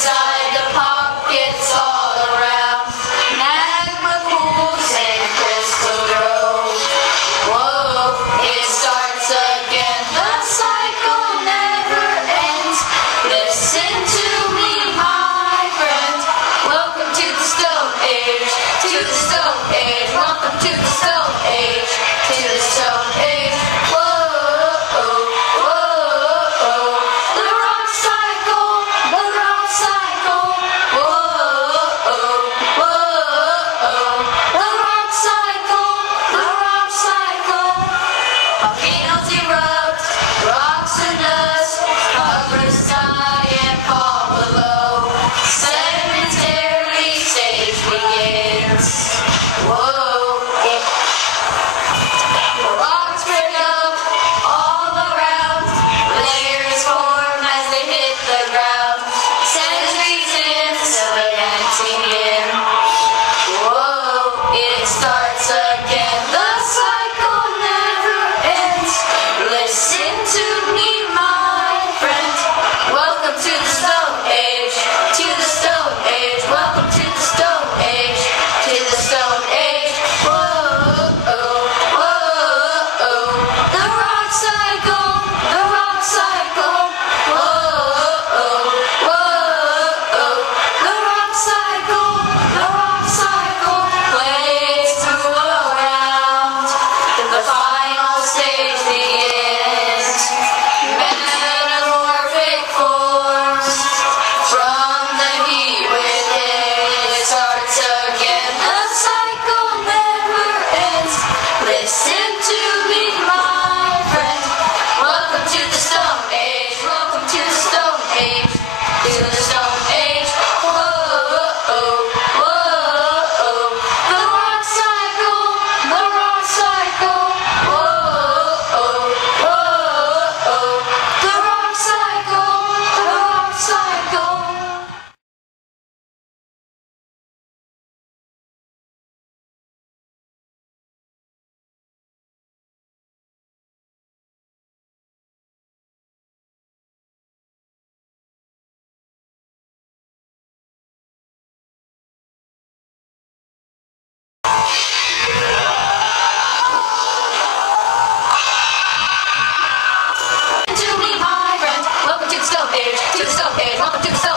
inside the pockets all around. Magma cools and crystal grows. Whoa, it starts again. The cycle never ends. Listen to me, my friend. Welcome to the Stone Age. To the Stone Age. Welcome to the Stone Age. To the Stone Age. Volcanoes erupt, rocks and dust, cover the sky and fall below. Sedimentary stage begins. Whoa! The rocks break up all around. Layers form as they hit the ground. Centuries in, sedimenting in. Whoa! It starts again. The cycle never ends. Listen to me, my friend. Welcome to the Stone Age. To the Stone Age. Welcome to the Stone Age. To the Stone Age. Whoa, whoa, whoa. The rock cycle. The rock cycle. Whoa, whoa. The rock cycle. The rock cycle. Plays through around. The final stage begins. Metamorphic forms from the heat within. It starts again. The cycle never ends. Listen to me, my friend. Welcome to the Stone Age. Welcome to the Stone Age. To the Stone Age. Whoa, whoa. The rock cycle. The rock cycle. Whoa, whoa. The rock cycle. The rock cycle. To me, my friend. Welcome to the Stone Age. To the Stone Age. Welcome to the Stone